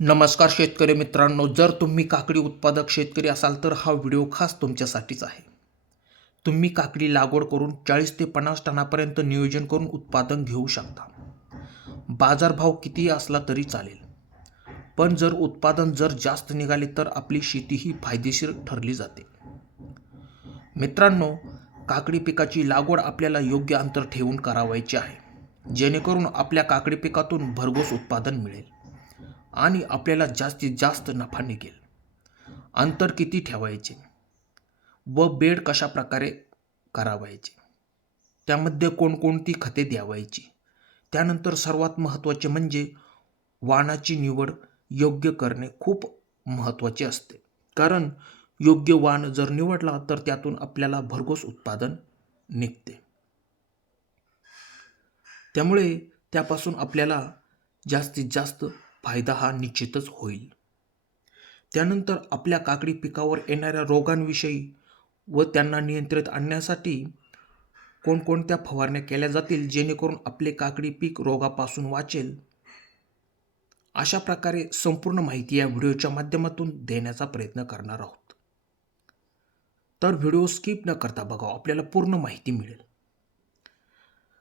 नमस्कार शेतकरी मित्रांनो, जर तुम्ही काकडी उत्पादक शेतकरी असाल तर हा व्हिडिओ खास तुमच्यासाठीच आहे. तुम्ही काकडी लागवड करून 40 ते 50 टनापर्यंत नियोजन करून उत्पादन घेऊ शकता. बाजारभाव कितीही असला तरी चालेल, पण जर उत्पादन जास्त निघाले तर आपली शेती ही फायदेशीर ठरली जाते. मित्रांनो, काकडी पिकाची लागवड आपल्याला योग्य अंतर ठेवून करावायची आहे, जेणेकरून आपल्या काकडी पिकातून भरघोस उत्पादन मिळेल आणि आपल्याला जास्तीत जास्त नफा निघेल. अंतर किती ठेवायचे व बेड कशा प्रकारे करावायचे, त्यामध्ये कोणकोणती खते द्यावायची, त्यानंतर सर्वात महत्त्वाचे म्हणजे वाणाची निवड योग्य करणे खूप महत्त्वाचे असते. कारण योग्य वाण जर निवडला तर त्यातून आपल्याला भरघोस उत्पादन निघते. त्यामुळे त्यापासून आपल्याला जास्तीत जास्त फायदा हा निश्चितच होईल. त्यानंतर आपल्या काकडी पिकावर येणाऱ्या रोगांविषयी व त्यांना नियंत्रित आणण्यासाठी कोणकोणत्या फवारण्या केल्या जातील जेणेकरून आपले काकडी पीक रोगापासून वाचेल, अशा प्रकारे संपूर्ण माहिती या व्हिडिओच्या माध्यमातून देण्याचा प्रयत्न करणार आहोत. तर व्हिडिओ स्किप न करता बघा, आपल्याला पूर्ण माहिती मिळेल.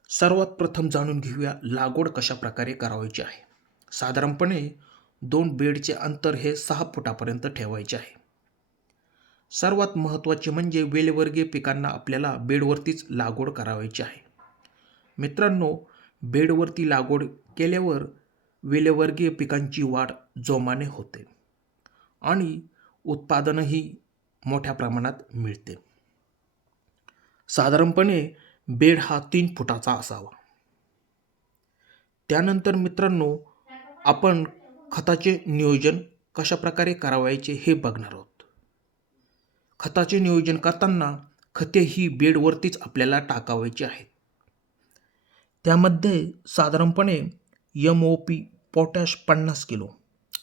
सर्वात प्रथम जाणून घेऊया लागवड कशा प्रकारे करावायची आहे. साधारणपणे 2 बेडचे अंतर हे 6 फुटापर्यंत ठेवायचे आहे. सर्वात महत्त्वाचे म्हणजे वेलवर्गीय पिकांना आपल्याला बेडवरतीच लागवड करावायची आहे. मित्रांनो, बेडवरती लागवड केल्यावर वेलवर्गीय पिकांची वाढ जोमाने होते आणि उत्पादनही मोठ्या प्रमाणात मिळते. साधारणपणे बेड हा 3 फुटाचा असावा. त्यानंतर मित्रांनो, आपण खताचे नियोजन कशा प्रकारे करावायचे हे बघणार आहोत. खताचे नियोजन करताना खते ही बेडवरतीच आपल्याला टाकावायची आहेत. त्यामध्ये साधारणपणे MOP पोटॅश 50 किलो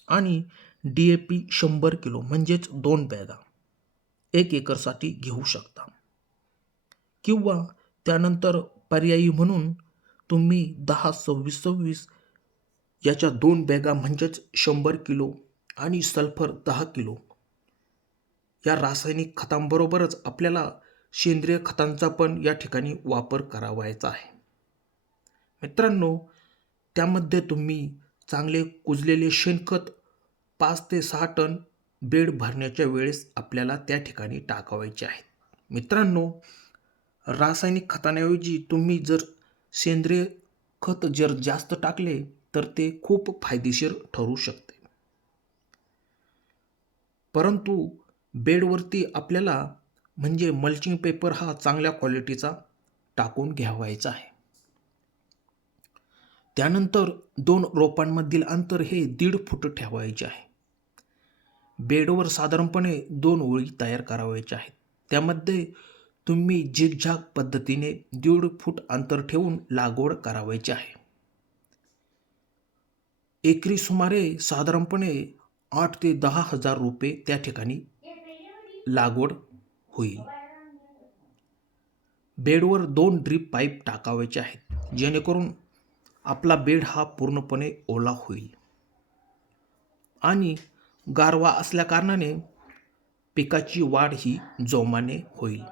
आणि DAP 100 किलो म्हणजेच 2 बॅगा 1 एकरसाठी घेऊ शकता. किंवा त्यानंतर पर्यायी म्हणून तुम्ही 10-26-26 याच्या 2 बॅगा म्हणजेच 100 किलो आणि सल्फर 10 किलो या रासायनिक खतांबरोबरच आपल्याला सेंद्रिय खतांचा पण या ठिकाणी वापर करावायचा आहे. मित्रांनो, त्यामध्ये तुम्ही चांगले कुजलेले शेणखत 5 ते 6 टन बेड भरण्याच्या वेळेस आपल्याला त्या ठिकाणी टाकावायचे आहेत. मित्रांनो, रासायनिक खतांऐवजी तुम्ही जर सेंद्रिय खत जास्त टाकले तर ते खूप फायदेशीर ठरू शकते. परंतु बेडवरती आपल्याला म्हणजे मल्चिंग पेपर हा चांगल्या क्वालिटीचा टाकून घ्यावायचा आहे. त्यानंतर 2 रोपांमधील अंतर हे 1.5 फूट ठेवायचे आहे. बेडवर साधारणपणे 2 ओळी तयार करावायच्या आहेत. त्यामध्ये तुम्ही झिगझॅग पद्धतीने 1.5 फूट अंतर ठेवून लागवड करावायची आहे. एकरी सुमारे साधारणपणे 8 ते 10 हजार रुपये त्या ठिकाणी लागवड होईल. बेडवर 2 ड्रीप पाईप टाकावायचे आहेत, जेणेकरून आपला बेड हा पूर्णपणे ओला होईल आणि गारवा असल्याकारणाने पिकाची वाढ ही जोमाने होईल.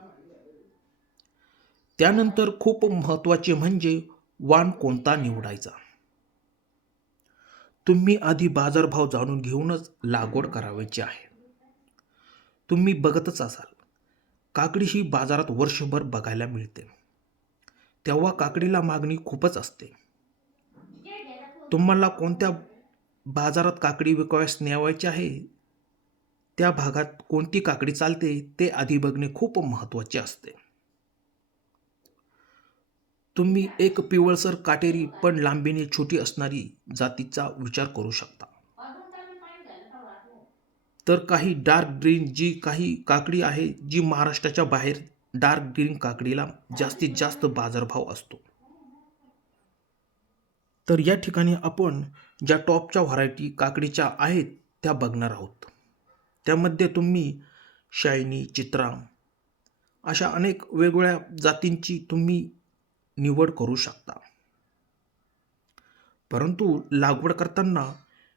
त्यानंतर खूप महत्त्वाचे म्हणजे वाण कोणता निवडायचा. तुम्ही आधी बाजारभाव जाणून घेऊनच लागवड करावायची आहे. तुम्ही बघतच असाल, काकडी ही बाजारात वर्षभर बघायला मिळते, तेव्हा काकडीला मागणी खूपच असते. तुम्हाला कोणत्या बाजारात काकडी विकावयास न्यावायची आहे, त्या भागात कोणती काकडी चालते ते आधी बघणे खूप महत्त्वाचे असते. तुम्ही एक पिवळसर काटेरी पण लांबीने छोटी असणारी जातीचा विचार करू शकता. तर काही डार्क ग्रीन जी काही काकडी आहे, जी महाराष्ट्राच्या बाहेर डार्क ग्रीन काकडीला जास्तीत जास्त बाजारभाव असतो. तर या ठिकाणी आपण ज्या टॉपच्या व्हरायटी काकडीच्या आहेत त्या बघणार आहोत. त्यामध्ये तुम्ही शायनी, चित्रा अशा अनेक वेगवेगळ्या जातींची तुम्ही निवड करू शकता. परंतु लागवड करताना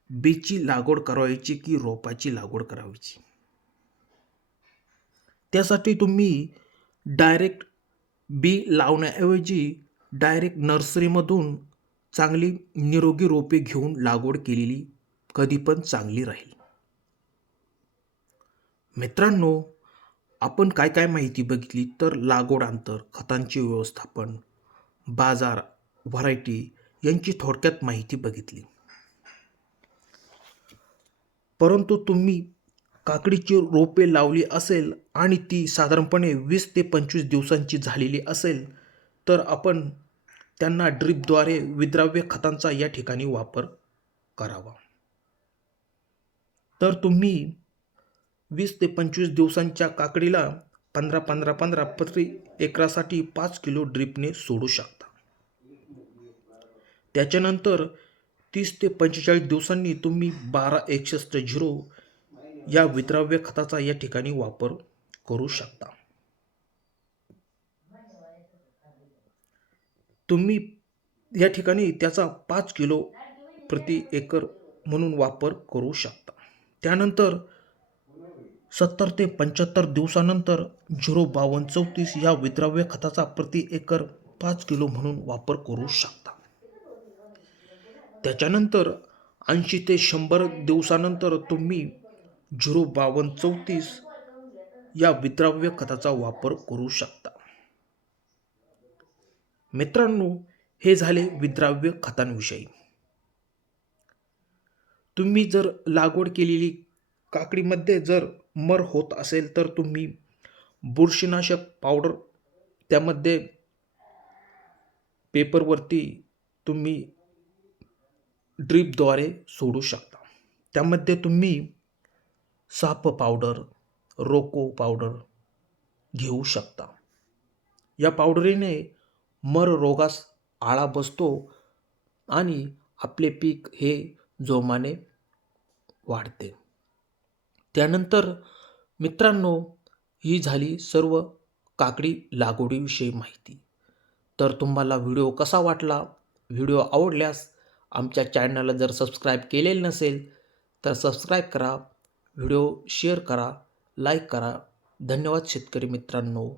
बीची लागवड करायची की रोपाची लागवड करायची. त्यासाठी तुम्ही डायरेक्ट बी लावण्याऐवजी डायरेक्ट नर्सरीमधून चांगली निरोगी रोपे घेऊन लागवड केलेली कधी पण चांगली राहील. मित्रांनो, आपण काय काय माहिती बघितली तर लागवड अंतर, खतांचे व्यवस्थापन, बाजार, व्हरायटी यांची थोडक्यात माहिती बघितली. परंतु तुम्ही काकडीची रोपे लावली असेल आणि ती साधारणपणे 20 ते 25 दिवसांची झालेली असेल तर आपण त्यांना ड्रिपद्वारे विद्राव्य खतांचा या ठिकाणी वापर करावा. तर तुम्ही 20 ते 25 दिवसांच्या काकडीला 15-15-15 प्रति एकरासाठी 5 किलो ड्रिपने सोडू शकता. त्याच्यानंतर 30 ते 45 दिवसांनी तुम्ही 12-61-0 या विद्राव्य खताचा या ठिकाणी वापर करू शकता. तुम्ही या ठिकाणी त्याचा 5 किलो प्रति एकर म्हणून वापर करू शकता. त्यानंतर 70 ते 75 दिवसानंतर 05234 या विद्राव्य खताचा प्रति एकर 5 किलो म्हणून वापर करू शकता. त्याच्यानंतर 80 ते 100 दिवसानंतर तुम्ही 05234 या विद्राव्य खताचा वापर करू शकता. मित्रांनो, हे झाले विद्राव्य खतांविषयी. तुम्ही जर लागवड केलेली काकडीमध्ये जर मर होत असेल तर तुम्ही बुरशीनाशक पावडर त्यामध्ये पेपरवरती तुम्ही ड्रिपद्वारे सोडू शकता. त्यामध्ये तुम्ही साप पावडर, रोको पावडर घेऊ शकता. या पावडरीने मर रोगास आळा बसतो आणि आपले पीक हे जोमाने वाढते. त्यानंतर मित्रांनो, ही झाली सर्व काकडी लागवडीविषयी माहिती. तर तुम्हाला व्हिडिओ कसा वाटला? व्हिडिओ आवडल्यास आमच्या चॅनलला जर सबस्क्राईब केलेले नसेल तर सबस्क्राईब करा, व्हिडिओ शेअर करा, लाईक करा. धन्यवाद शेतकरी मित्रांनो.